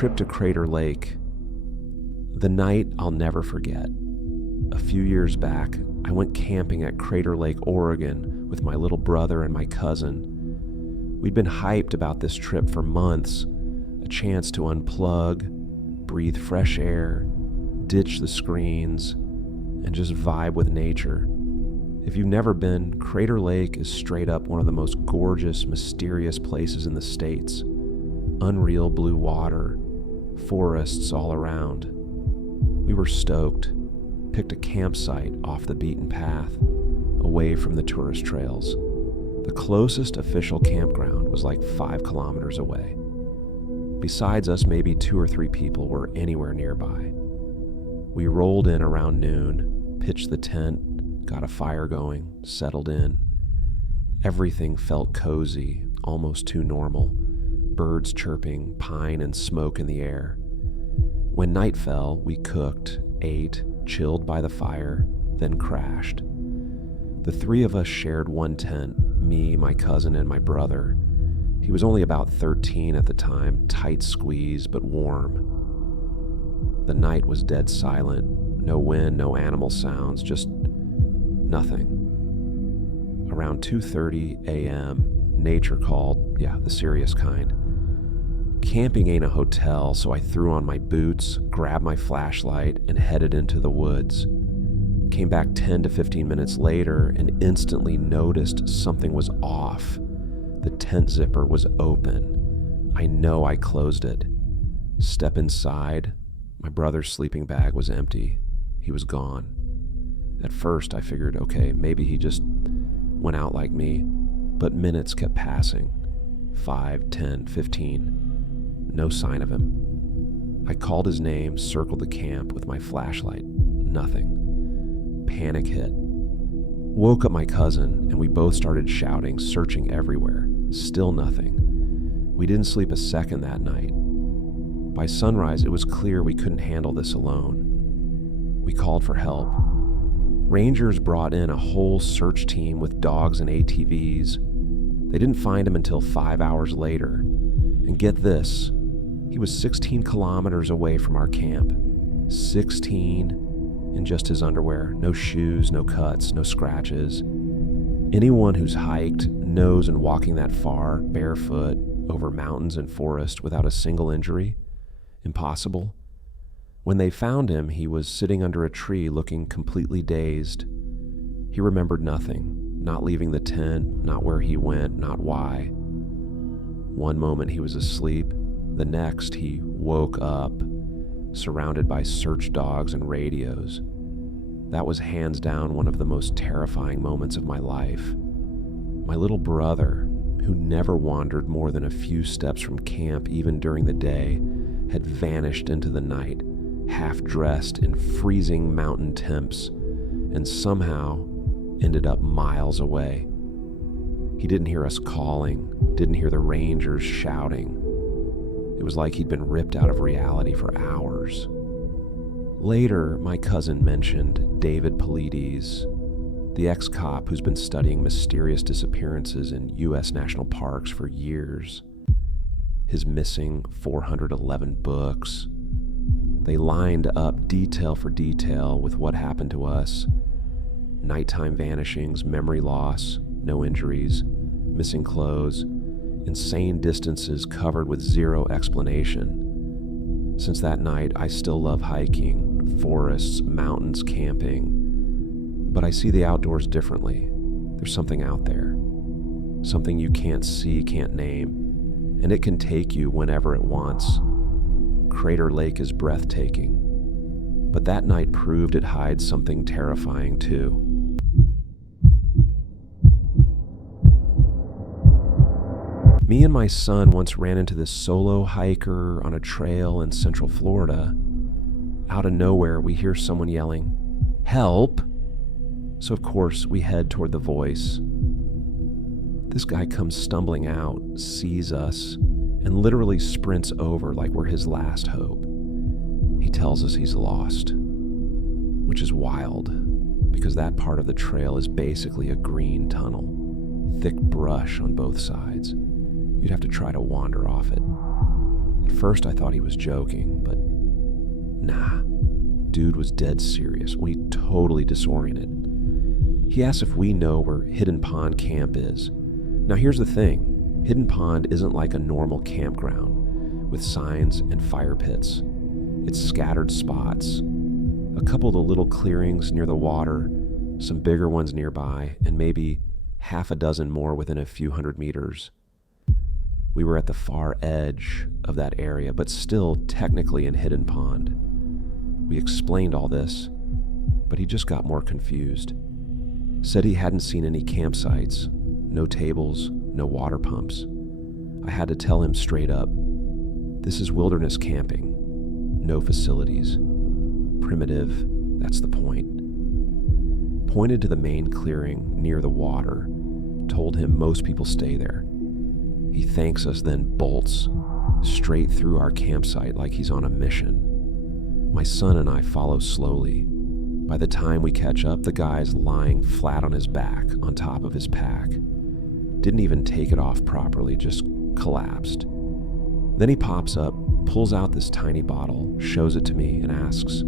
trip to Crater Lake. The night I'll never forget. A few years back, I went camping at Crater Lake, Oregon with my little brother and my cousin. We'd been hyped about this trip for months, a chance to unplug, breathe fresh air, ditch the screens, and just vibe with nature. If you've never been, Crater Lake is straight up one of the most gorgeous, mysterious places in the States. Unreal blue water, forests all around. We were stoked, picked a campsite off the beaten path, away from the tourist trails. The closest official campground was like 5 kilometers away. Besides us, maybe 2 or 3 people were anywhere nearby. We rolled in around noon, pitched the tent, got a fire going, settled in. Everything felt cozy, almost too normal. Birds chirping, pine and smoke in the air. When night fell, we cooked, ate, chilled by the fire, then crashed. The 3 of us shared one tent, me, my cousin, and my brother. He was only about 13 at the time, tight squeeze, but warm. The night was dead silent, no wind, no animal sounds, just nothing. Around 2:30 a.m., nature called, the serious kind. Camping ain't a hotel, so I threw on my boots, grabbed my flashlight, and headed into the woods. Came back 10 to 15 minutes later and instantly noticed something was off. The tent zipper was open. I know I closed it. Step inside. My brother's sleeping bag was empty. He was gone. At first, I figured, okay, maybe he just went out like me. But minutes kept passing. 5, 10, 15. No sign of him. I called his name, circled the camp with my flashlight. Nothing. Panic hit. Woke up my cousin, and we both started shouting, searching everywhere. Still nothing. We didn't sleep a second that night. By sunrise, it was clear we couldn't handle this alone. We called for help. Rangers brought in a whole search team with dogs and ATVs. They didn't find him until 5 hours later. And get this, he was 16 kilometers away from our camp. 16 in just his underwear. No shoes, no cuts, no scratches. Anyone who's hiked knows in walking that far, barefoot, over mountains and forest without a single injury, impossible. When they found him, he was sitting under a tree looking completely dazed. He remembered nothing, not leaving the tent, not where he went, not why. One moment he was asleep, the next he woke up, surrounded by search dogs and radios. That was hands down one of the most terrifying moments of my life. My little brother, who never wandered more than a few steps from camp even during the day, had vanished into the night, half-dressed in freezing mountain temps, and somehow ended up miles away. He didn't hear us calling, didn't hear the rangers shouting. It was like he'd been ripped out of reality for hours. Later, my cousin mentioned David Polides, the ex-cop who's been studying mysterious disappearances in U.S. national parks for years. His missing 411 books. They lined up detail for detail with what happened to us. Nighttime vanishings, memory loss, no injuries, missing clothes, insane distances covered with zero explanation. Since that night, I still love hiking, forests, mountains, camping. But I see the outdoors differently. There's something out there. Something you can't see, can't name, and it can take you whenever it wants. Crater Lake is breathtaking, but that night proved it hides something terrifying too. Me and my son once ran into this solo hiker on a trail in Central Florida. Out of nowhere, we hear someone yelling, "Help!" So of course, we head toward the voice. This guy comes stumbling out, sees us, and literally sprints over like we're his last hope. He tells us he's lost, which is wild, because that part of the trail is basically a green tunnel, thick brush on both sides. You'd have to try to wander off it. At first I thought he was joking, but nah, dude was dead serious. We totally disoriented. He asked if we know where Hidden Pond Camp is. Now here's the thing, Hidden Pond isn't like a normal campground with signs and fire pits. It's scattered spots, a couple of the little clearings near the water, some bigger ones nearby, and maybe half a dozen more within a few hundred meters. We were at the far edge of that area, but still technically in Hidden Pond. We explained all this, but he just got more confused. Said he hadn't seen any campsites, no tables, no water pumps. I had to tell him straight up, this is wilderness camping, no facilities. Primitive, that's the point. Pointed to the main clearing near the water, told him most people stay there. He thanks us, then bolts straight through our campsite like he's on a mission. My son and I follow slowly. By the time we catch up, the guy's lying flat on his back on top of his pack. Didn't even take it off properly, just collapsed. Then he pops up, pulls out this tiny bottle, shows it to me, and asks,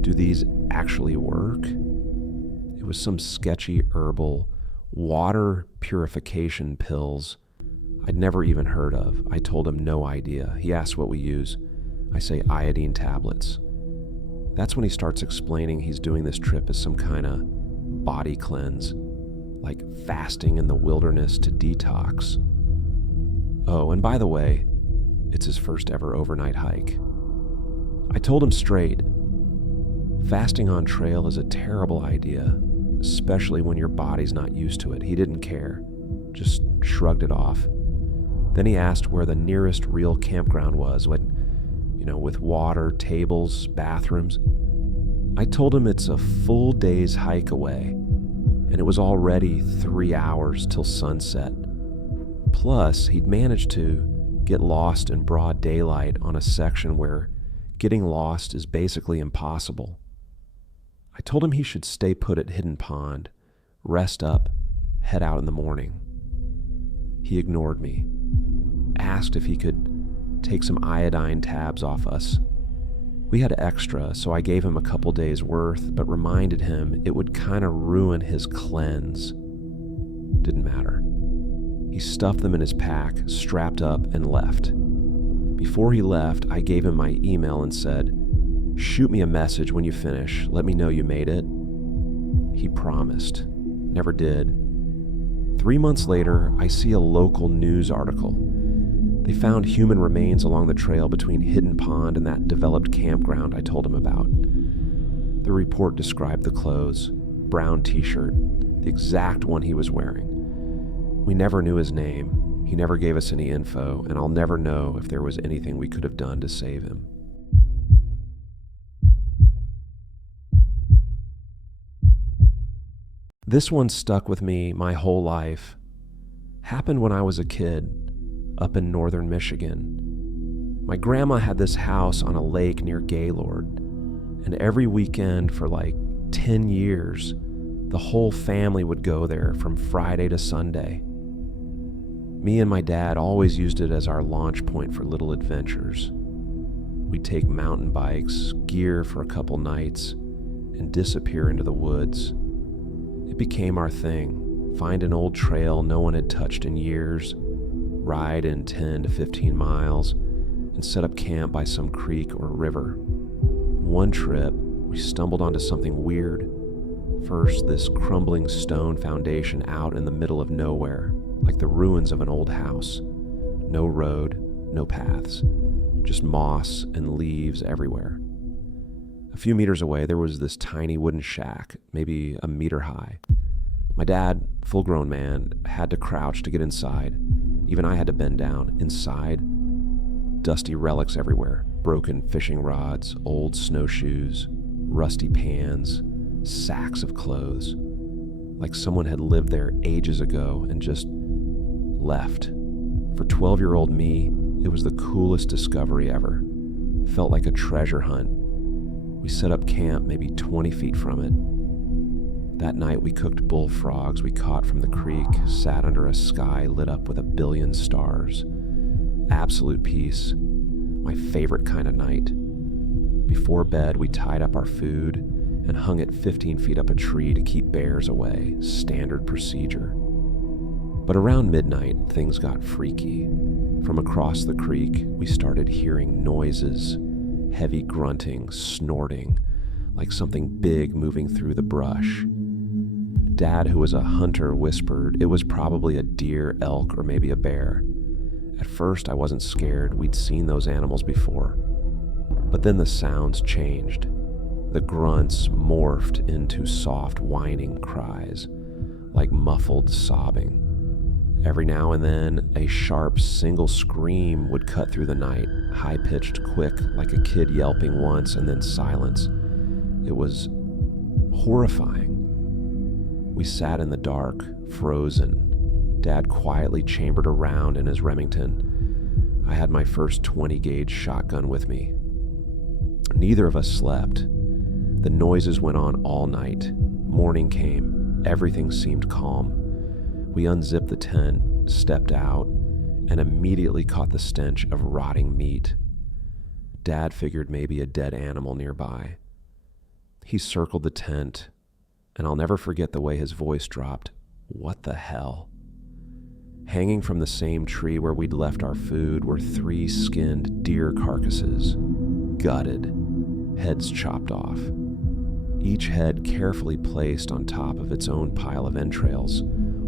"Do these actually work?" It was some sketchy herbal water purification pills I'd never even heard of. I told him no idea. He asked what we use. I say iodine tablets. That's when he starts explaining he's doing this trip as some kind of body cleanse, like fasting in the wilderness to detox. Oh, and by the way, it's his first ever overnight hike. I told him straight, fasting on trail is a terrible idea, especially when your body's not used to it. He didn't care, just shrugged it off. Then he asked where the nearest real campground was, with water, tables, bathrooms. I told him it's a full day's hike away, and it was already 3 hours till sunset. Plus, he'd managed to get lost in broad daylight on a section where getting lost is basically impossible. I told him he should stay put at Hidden Pond, rest up, head out in the morning. He ignored me, asked if he could take some iodine tabs off us. We had extra, so I gave him a couple days worth, but reminded him it would kind of ruin his cleanse. Didn't matter. He stuffed them in his pack, strapped up, and left. Before he left, I gave him my email and said, "Shoot me a message when you finish. Let me know you made it." He promised. Never did. 3 months later, I see a local news article. They found human remains along the trail between Hidden Pond and that developed campground I told him about. The report described the clothes, brown t-shirt, the exact one he was wearing. We never knew his name. He never gave us any info, and I'll never know if there was anything we could have done to save him. This one stuck with me my whole life. Happened when I was a kid, up in northern Michigan. My grandma had this house on a lake near Gaylord, and every weekend for like 10 years, the whole family would go there from Friday to Sunday. Me and my dad always used it as our launch point for little adventures. We'd take mountain bikes, gear for a couple nights, and disappear into the woods. It became our thing. Find an old trail no one had touched in years, ride in 10 to 15 miles, and set up camp by some creek or river. One trip, we stumbled onto something weird. First, this crumbling stone foundation out in the middle of nowhere, like the ruins of an old house. No road, no paths, just moss and leaves everywhere. A few meters away, there was this tiny wooden shack, maybe a meter high. My dad, full-grown man, had to crouch to get inside. Even I had to bend down. Inside, dusty relics everywhere. Broken fishing rods, old snowshoes, rusty pans, sacks of clothes. Like someone had lived there ages ago and just left. For 12-year-old me, it was the coolest discovery ever. Felt like a treasure hunt. We set up camp maybe 20 feet from it. That night we cooked bullfrogs we caught from the creek, sat under a sky lit up with a billion stars. absolute peace, my favorite kind of night. Before bed, we tied up our food and hung it 15 feet up a tree to keep bears away, standard procedure. But around midnight, things got freaky. From across the creek, we started hearing noises, heavy grunting, snorting, like something big moving through the brush. Dad, who was a hunter, whispered it was probably a deer, elk, or maybe a bear. At first, I wasn't scared. We'd seen those animals before. But then the sounds changed. The grunts morphed into soft whining cries, like muffled sobbing. Every now and then, a sharp single scream would cut through the night, high-pitched, quick, like a kid yelping once and then silence. It was horrifying. We sat in the dark, frozen. Dad quietly chambered around in his Remington. I had my first 20-gauge shotgun with me. Neither of us slept. The noises went on all night. Morning came. Everything seemed calm. We unzipped the tent, stepped out, and immediately caught the stench of rotting meat. Dad figured maybe a dead animal nearby. He circled the tent, and I'll never forget the way his voice dropped. What the hell? Hanging from the same tree where we'd left our food were 3 skinned deer carcasses, gutted, heads chopped off. Each head carefully placed on top of its own pile of entrails,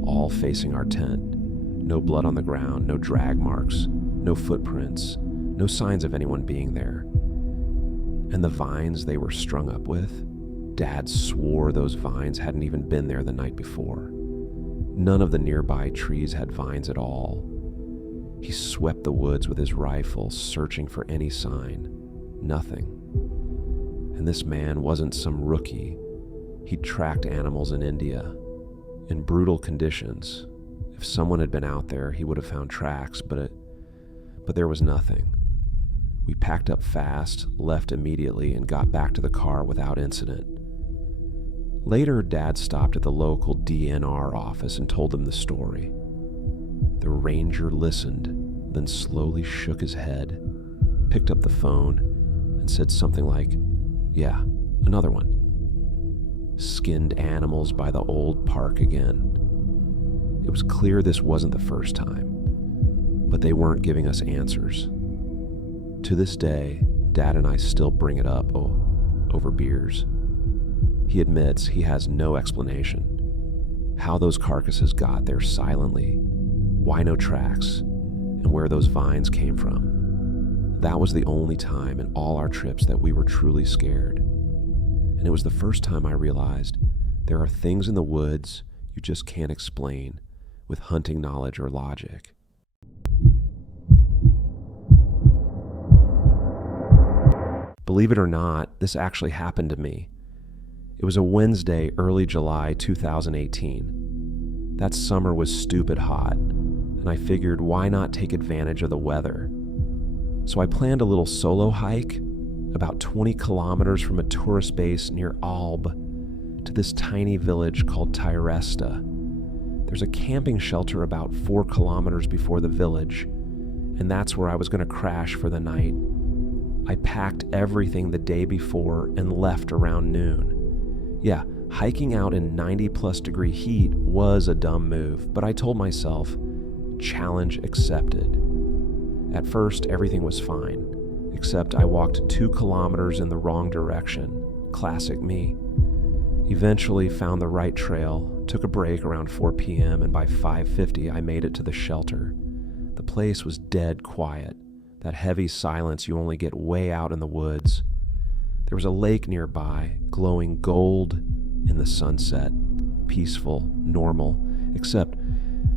all facing our tent. No blood on the ground, no drag marks, no footprints, no signs of anyone being there. And the vines they were strung up with, Dad swore those vines hadn't even been there the night before. None of the nearby trees had vines at all. He swept the woods with his rifle, searching for any sign. Nothing. And this man wasn't some rookie. He'd tracked animals in India, in brutal conditions. If someone had been out there, he would have found tracks, but there was nothing. We packed up fast, left immediately, and got back to the car without incident. Later, Dad stopped at the local DNR office and told them the story. The ranger listened, then slowly shook his head, picked up the phone, and said something like, "Yeah, another one. Skinned animals by the old park again." It was clear this wasn't the first time, but they weren't giving us answers. To this day, Dad and I still bring it up over beers. He admits he has no explanation. How those carcasses got there silently, why no tracks, and where those vines came from. That was the only time in all our trips that we were truly scared. And it was the first time I realized there are things in the woods you just can't explain with hunting knowledge or logic. Believe it or not, this actually happened to me. It was a Wednesday, early July 2018. That summer was stupid hot, and I figured why not take advantage of the weather? So I planned a little solo hike about 20 kilometers from a tourist base near Alb to this tiny village called Tyresta. There's a camping shelter about 4 kilometers before the village, and that's where I was going to crash for the night. I packed everything the day before and left around noon. Yeah, hiking out in 90+ degree heat was a dumb move, but I told myself, challenge accepted. At first, everything was fine, except I walked 2 kilometers in the wrong direction. Classic me. Eventually found the right trail, took a break around 4 p.m., and by 5:50 I made it to the shelter. The place was dead quiet, that heavy silence you only get way out in the woods. There was a lake nearby, glowing gold in the sunset, peaceful, normal, except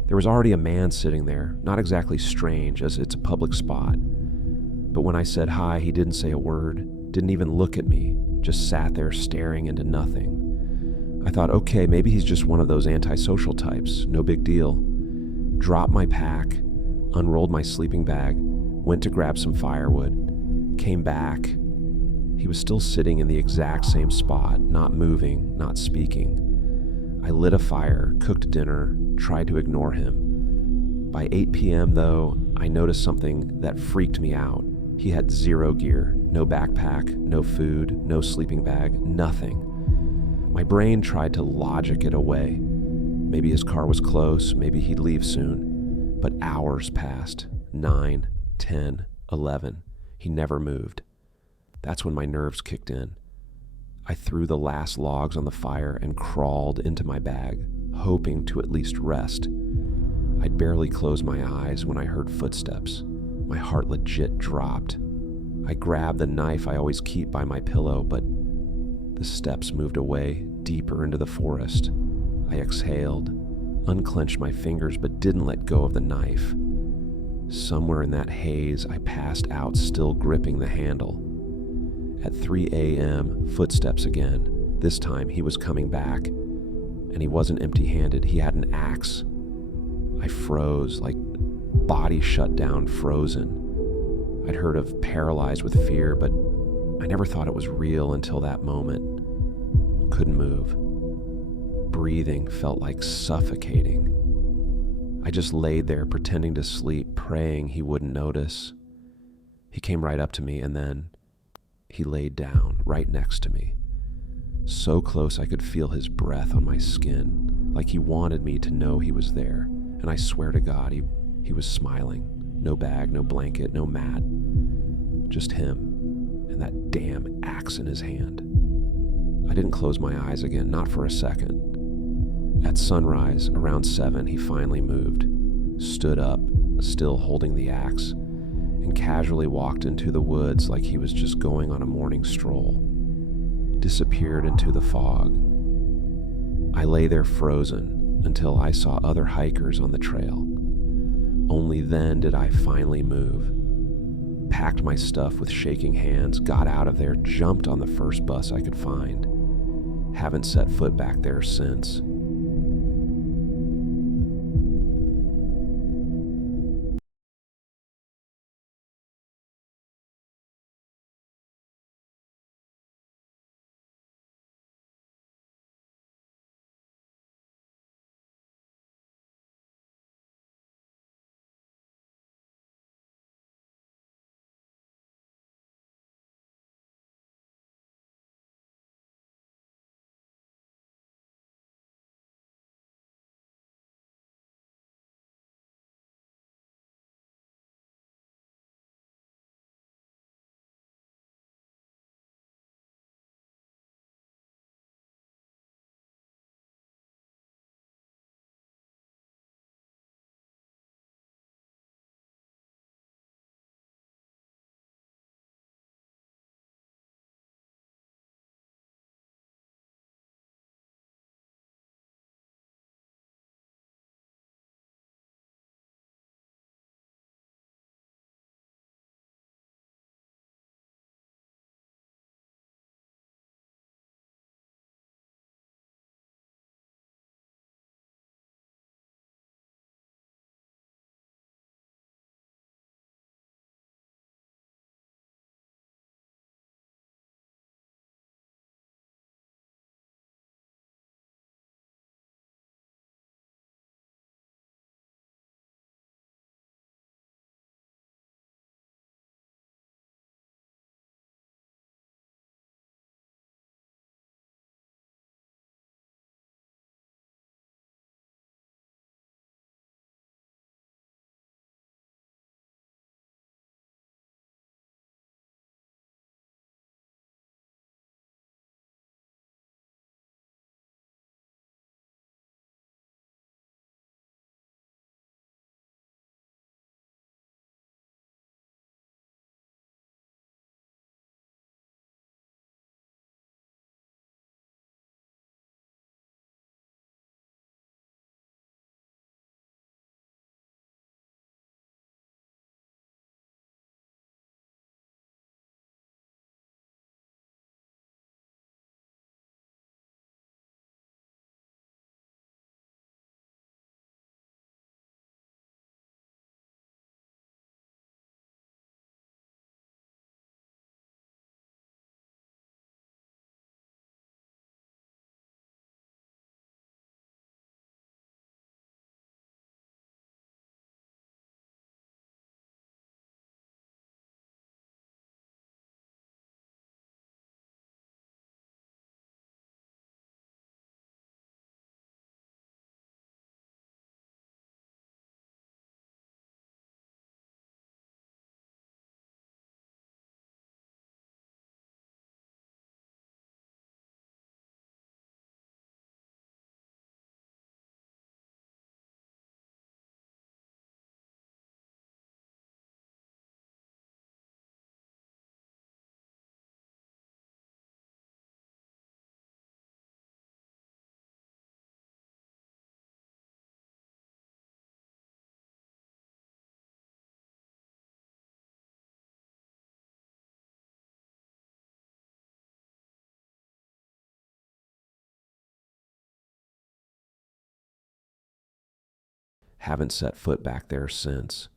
there was already a man sitting there, not exactly strange as it's a public spot. But when I said hi, he didn't say a word, didn't even look at me, just sat there staring into nothing. I thought, okay, maybe he's just one of those antisocial types, no big deal. Dropped my pack, unrolled my sleeping bag, went to grab some firewood, came back. He was still sitting in the exact same spot, not moving, not speaking. I lit a fire, cooked dinner, tried to ignore him. By 8 p.m., though, I noticed something that freaked me out. He had zero gear, no backpack, no food, no sleeping bag, nothing. My brain tried to logic it away. Maybe his car was close, maybe he'd leave soon. But hours passed, 9, 10, 11. He never moved. That's when my nerves kicked in. I threw the last logs on the fire and crawled into my bag, hoping to at least rest. I'd barely closed my eyes when I heard footsteps. My heart legit dropped. I grabbed the knife I always keep by my pillow, but the steps moved away, deeper into the forest. I exhaled, unclenched my fingers, but didn't let go of the knife. Somewhere in that haze, I passed out, still gripping the handle. At 3 a.m., footsteps again. This time, he was coming back, and he wasn't empty-handed. He had an axe. I froze, like body shut down, frozen. I'd heard of paralyzed with fear, but I never thought it was real until that moment. Couldn't move. Breathing felt like suffocating. I just laid there pretending to sleep, praying he wouldn't notice. He came right up to me, and then he laid down right next to me. So close I could feel his breath on my skin, like he wanted me to know he was there. And I swear to God, he was smiling. No bag, no blanket, no mat. Just him and that damn axe in his hand. I didn't close my eyes again, not for a second. At sunrise, around 7, he finally moved, stood up, still holding the axe, and casually walked into the woods like he was just going on a morning stroll. Disappeared into the fog. I lay there frozen until I saw other hikers on the trail. Only then did I finally move. Packed my stuff with shaking hands, got out of there, jumped on the first bus I could find. Haven't set foot back there since. Haven't set foot back there since.